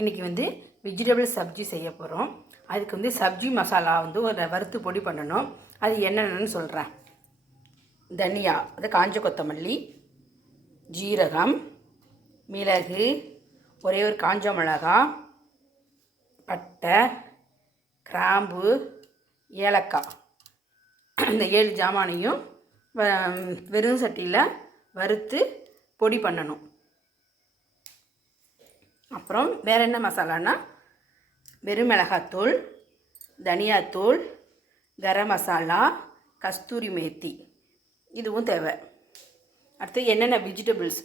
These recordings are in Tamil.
இன்றைக்கி வந்து வெஜிடபிள் சப்ஜி செய்ய போகிறோம். அதுக்கு வந்து சப்ஜி மசாலா வந்து ஒரு வறுத்து பொடி பண்ணணும். அது என்னென்னு சொல்கிறேன். தனியா, அது காஞ்ச கொத்தமல்லி, ஜீரகம், மிளகு, ஒரே ஒரு காஞ்ச மிளகா, பட்டை, கிராம்பு, ஏலக்காய், இந்த 7 ஜாமானையும் வெறும் சட்டியில் வறுத்து பொடி பண்ணணும். அப்புறம் வேறு என்ன மசாலான்னா, வெறும் மிளகாத்தூள், தனியாத்தூள், கரம் மசாலா, கஸ்தூரி மேத்தி, இதுவும் தேவை. அடுத்து என்னென்ன வெஜிடபிள்ஸ்: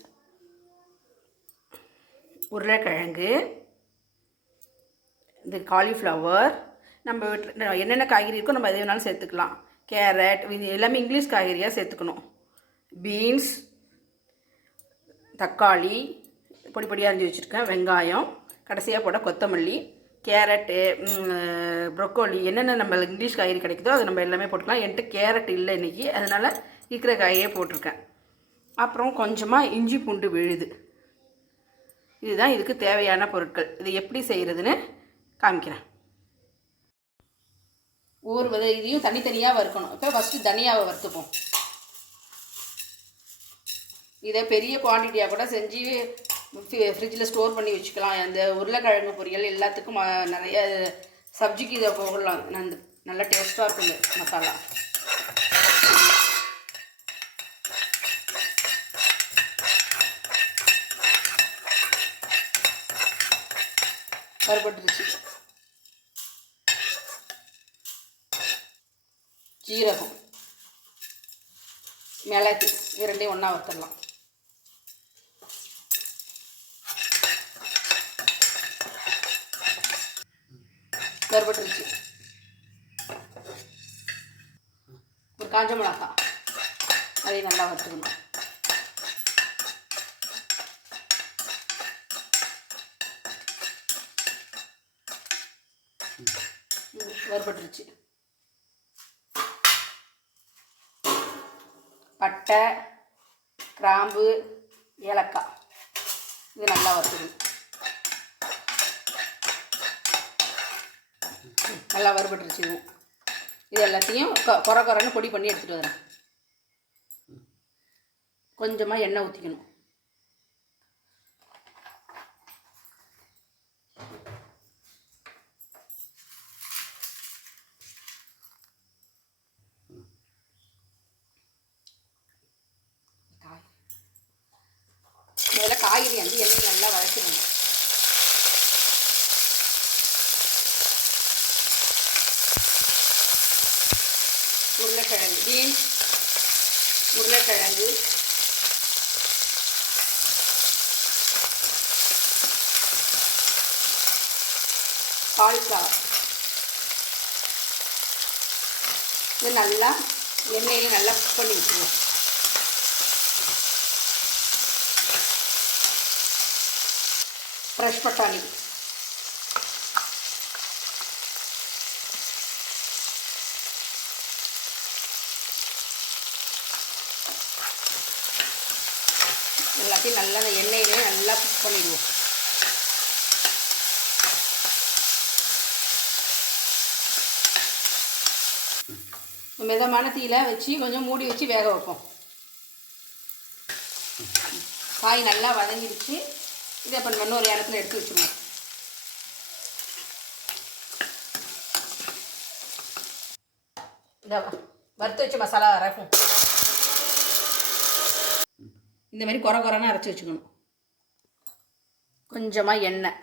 உருளைக்கிழங்கு, இது காலிஃப்ளவர், நம்ம வீட்டில் என்னென்ன காய்கறி இருக்கோ நம்ம எது வேணாலும் சேர்த்துக்கலாம். கேரட், இது எல்லாமே இங்கிலீஷ் காய்கறியாக சேர்த்துக்கணும். பீன்ஸ், தக்காளி பொடி பொடியாக அரிஞ்சு வச்சுருக்கேன், வெங்காயம், கடைசியாக போட கொத்தமல்லி, கேரட்டு, ப்ரொக்கோலி, என்னென்ன நம்ம இங்கிலீஷ் காய்கறி கிடைக்குதோ அது நம்ம எல்லாமே போட்டுக்கலாம். என்கிட்ட கேரட் இல்லை இன்றைக்கி, அதனால் இருக்கிற காயே போட்டிருக்கேன். அப்புறம் கொஞ்சமாக இஞ்சி பூண்டு விழுது. இதுதான் இதுக்கு தேவையான பொருட்கள். இது எப்படி செய்கிறதுன்னு காமிக்கிறேன். ஒவ்வொரு இதையும் தனித்தனியாக வறுக்கணும். இப்போ ஃபஸ்ட்டு தனியாவை வறுத்துப்போம். இதை பெரிய குவான்டிட்டியாக கூட செஞ்சு ஃப்ரிட்ஜில் ஸ்டோர் பண்ணி வச்சுக்கலாம். அந்த உருளைக்கிழங்கு பொரியல் எல்லாத்துக்கும் நிறைய சப்ஜிக்கு இதை போடலாம். நல்லா டேஸ்ட்டாக இருக்கும் இந்த மசாலா. வறுபட்டுருச்சு. ஜீரகம், மிளகு, இது ரெண்டையும் ஒன்றா வறுத்துடலாம். வறுபட்டுருச்சு. ஒரு காஞ்ச மிளகாய், அதையும் நல்லா வறுத்துக்கணும். வறுபட்டுருச்சு. பட்டை, கிராம்பு, ஏலக்காய், இது நல்லா வறுத்துக்கணும். நல்லா வறுபட்டுருச்சு. இது எல்லாத்தையும் குறைன்னு பொடி பண்ணி எடுத்துகிட்டு வரேன். கொஞ்சமாக எண்ணெய் ஊற்றிக்கணும். முதல்ல காய்கறி வந்து எண்ணெய் நல்லா வதக்கிடணும். உருளைக்கிழங்கு, பீன்ஸ், உருளைக்கிழங்கு, காலிஃப்ளவர், இது நல்லா எண்ணெயில் நல்லா குக் பண்ணி வச்சுருவோம். ஃப்ரெஷ் பட்டாணி, எல்லாத்தையும் நல்லா அந்த எண்ணெயிலே நல்லா குக் பண்ணிடுவோம். மிதமான தீயில வச்சு கொஞ்சம் மூடி வச்சு வேக வைப்போம். காய் நல்லா வதங்கிடுச்சு. இதை இப்போ நம்ம ஒரு இடத்துல எடுத்து வச்சுருவோம். இதை வறுத்து வச்ச மசாலா அரைப்போம். இந்த மாதிரி குறைன்னு அரைச்சி வச்சுக்கணும். கொஞ்சமாக எண்ணெய்,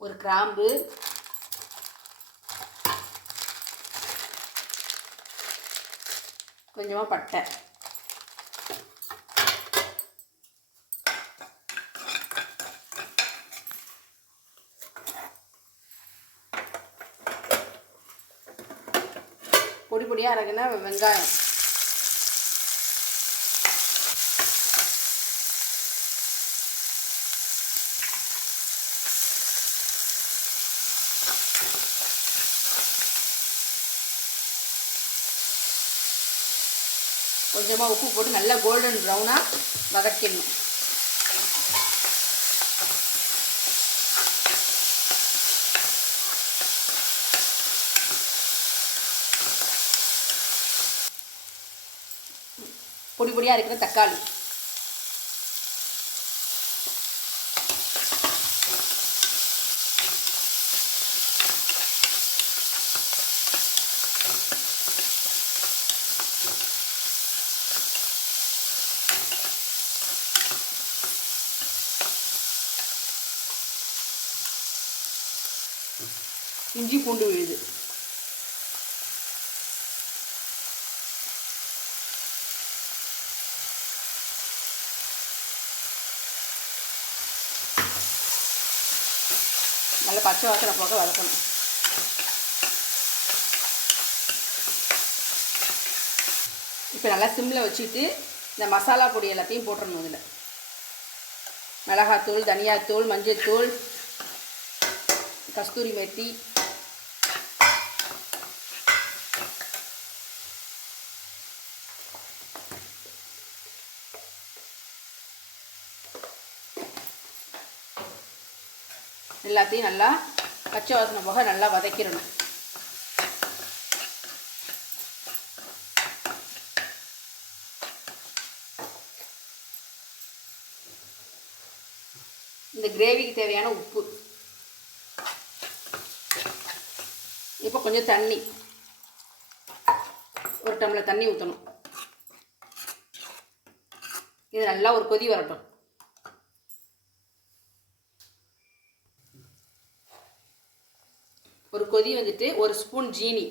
ஒரு கிராம்பு, கொஞ்சமாக பட்டை, பொடி பொடியாக அரைக்கினா வெங்காயம், கொஞ்சமாக உப்பு போட்டு நல்லா கோல்டன் ப்ரௌனாக வதக்கிடணும். பொடி பொடியாக இருக்கிற தக்காளி, இஞ்சி பூண்டு விழுது, நல்லா பச்சை வாசனை போக வதக்கணும். இப்போ நல்லா சிம்மில் வச்சுட்டு இந்த மசாலா பொடி எல்லாத்தையும் போட்டுடணும். இதில் மிளகாத்தூள், தனியாத்தூள், மஞ்சள்தூள், கஸ்தூரி மெத்தி, எல்லாத்தையும் நல்லா பச்சை வாசனை போக நல்லா வதக்கிடணும். இந்த கிரேவிக்கு தேவையான உப்பு, இப்போ கொஞ்சம் தண்ணி, ஒரு டம்ளர் தண்ணி ஊற்றணும். இது நல்லா ஒரு கொதி வரட்டும். ஒரு கொதி வந்துட்டு ஒரு ஸ்பூன் ஜீனி,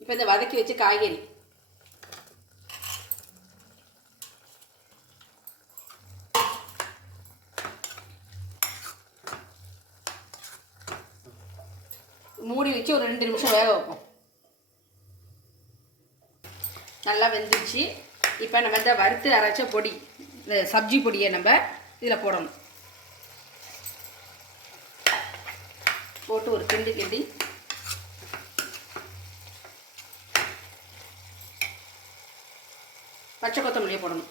இப்போ இந்த வதக்கி வச்ச காய்கறி, மூடி வச்சு ஒரு 2 நிமிஷம் வேக வைப்போம். நல்லா வெந்துச்சு. இப்போ நம்ம இந்த வறுத்து அரைச்ச பொடி, இந்த சப்ஜி பொடியை நம்ம இதில் போடணும். போட்டு ஒரு கிண்டி கிண்டி பச்சை கொத்தமல்லியை போடணும்.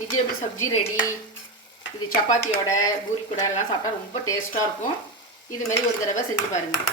Vegetable sabzi ready. இது சப்பாத்தியோட, பூரி கூட எல்லாம் சாப்பிட்டா ரொம்ப டேஸ்ட்டாக இருக்கும். இதுமாரி ஒரு தடவை செஞ்சு பாருங்கள்.